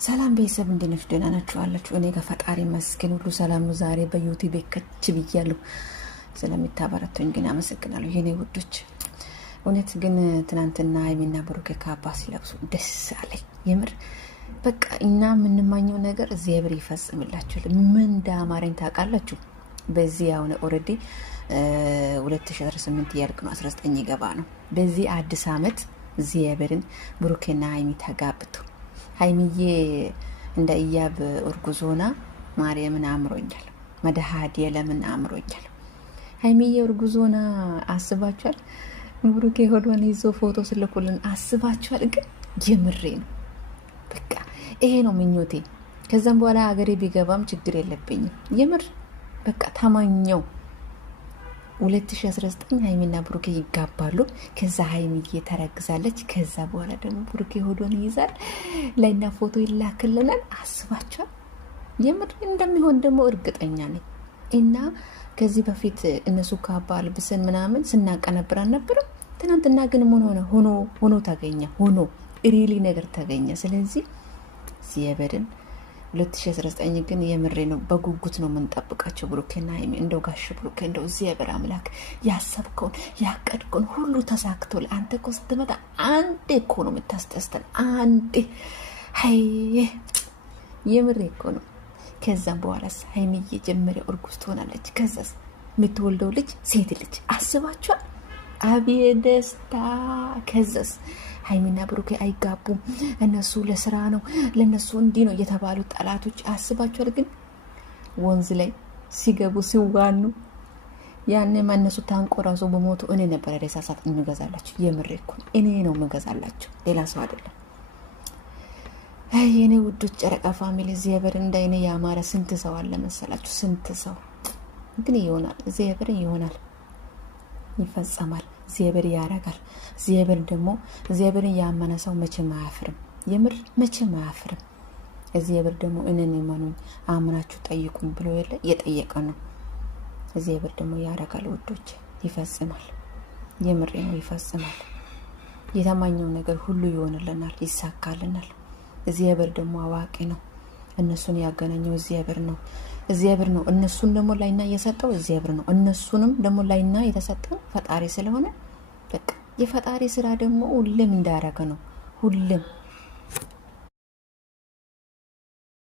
ሰላም ቤተሰብ እንዴት ናችሁ? ደህና ናችሁ አላችሁ? እኔ ጋር ፈጣሪ መስገን ሁሉ ሰላም ነው። ዛሬ በዩቲዩብ ከች ብያለሁ። ስለሚታበረቱኝ ግን አመሰግናለሁ የኔ ውዶች። እውነት ግን ትናንትና ሀይሚና ብሩኬ ካባ ሲለብሱ ደስ አለኝ የምር። በቃ እና የምንማኘው ነገር እግዚአብሔር ይፈጽምላችሁ። ምን እንዳማረኝ ታውቃላችሁ? በዚህ አሁን ኦልሬዲ 2018 እያልቅ ነው፣ 19 ይገባ ነው። በዚህ አዲስ አመት እግዚአብሔርን ብሩኬና ሀይሚ ተጋብቱ። ሀይሚዬ እንደ እያብ እርጉዞና ማርያምን አምሮኛል። መድኃኔዓለምን አምሮኛል። ሀይሚዬ እርጉዞና አስባችኋል? ብሩኬ ሆዷን ይዞ ፎቶ ስልኩልን አስባችኋል? ግን የምሬ ነው። በቃ ይሄ ነው ምኞቴ። ከዛም በኋላ ሀገሬ ቢገባም ችግር የለብኝም የምር። በቃ ታማኘው 2019 ሀይሚና ብሩኬ ይጋባሉ። ከዛ ሀይሚዬ ተረግዛለች። ከዛ በኋላ ደግሞ ብሩኬ ሆዶን ይይዛል፣ ላይና ፎቶ ይላክልናል። አስባችኋል? የምር እንደሚሆን ደግሞ እርግጠኛ ነኝ። እና ከዚህ በፊት እነሱ ካባ ልብስን ምናምን ስናቀነብር አልነበረም? ትናንትና ግን ምን ሆኖ ተገኘ። ሆኖ ሪሊ ነገር ተገኘ። ስለዚህ ሲየበድን 2019 ግን የምሬ ነው፣ በጉጉት ነው የምንጠብቃቸው ብሩኬና ሀይሚ። እንደው ጋሽ ብሩኬ እንደው እግዚአብሔር አምላክ ያሰብከውን ያቀድከውን ሁሉ ተሳክቶል። አንተ እኮ ስትመጣ አንዴ እኮ ነው የምታስደስተን፣ አንዴ ሀይ የምሬ እኮ ነው። ከዛም በኋላስ ሀይሚዬ ጀመሪያ እርጉዝ ትሆናለች። ከዛስ የምትወልደው ልጅ ሴት ልጅ አስባችኋል? አቤት ደስታ። ከዛስ ሀይሚና ብሩኬ አይጋቡም፣ እነሱ ለስራ ነው፣ ለነሱ እንዲህ ነው የተባሉ ጠላቶች አስባችኋል? ግን ወንዝ ላይ ሲገቡ ሲዋኑ ያኔ ማነሱ ታንቆ ራሱ በሞቱ እኔ ነበር ሬሳሳት እንገዛላችሁ። የምሬ እኮ እኔ ነው የምገዛላችሁ፣ ሌላ ሰው አይደለም። የኔ ውዶች ጨረቃ ፋሚሊ እግዚአብሔር እንዳይኔ ያማረ ስንት ሰው አለ መሰላችሁ? ስንት ሰው ግን ይሆናል። እግዚአብሔር ይሆናል፣ ይፈጸማል። እግዚአብሔር ያረጋል። እግዚአብሔር ደግሞ እግዚአብሔርን ያመነ ሰው መቼም አያፍርም። የምር መቼም አያፍርም። እግዚአብሔር ደግሞ እኔን እመኑኝ አምናችሁ ጠይቁኝ ብሎ የለ የጠየቀ ነው። እግዚአብሔር ደግሞ ያረጋል ውዶች፣ ይፈጽማል። የምር ነው ይፈጽማል። የተማኘው ነገር ሁሉ ይሆንልናል፣ ይሳካልናል። እግዚአብሔር ደግሞ አዋቂ ነው። እነሱን ያገናኘው እግዚአብሔር ነው። እነሱን ደግሞ ላይና የሰጠው እግዚአብሔር ነው። እነሱንም ደግሞ ላይና የተሰጠው ፈጣሪ ስለሆነ በቃ የፈጣሪ ስራ ደግሞ ሁሌም እንዳረገ ነው። ሁሌም